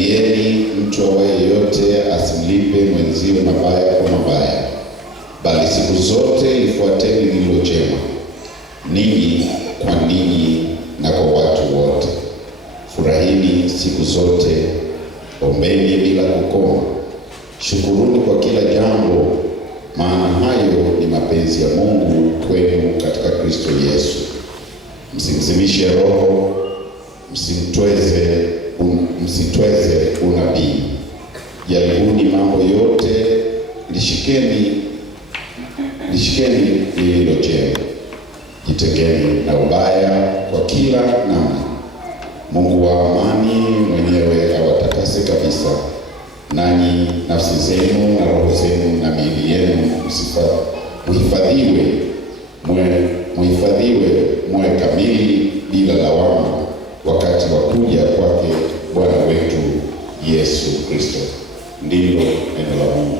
Angalieni, mtu awaye yote asimlipe mwenzio mabaya kwa mabaya, bali siku zote lifuateni lililo jema, ninyi kwa ninyi na kwa watu wote. Furahini siku zote, ombeni bila kukoma, shukuruni kwa kila jambo, maana hayo ni mapenzi ya Mungu kwenu katika Kristo Yesu. Msimzimishe Roho, msitweze unabii. Jaribuni mambo yote, lishikeni lililo jema. Jitengeni na ubaya kwa kila namna. Mungu wa amani mwenyewe awatakase kabisa, nanyi nafsi zenu na roho zenu na miili yenu muhifadhiwe mwe kamili bila lawama wakati wa kuja kwake Bwana wetu Yesu Kristo. Ndilo neno la Mungu.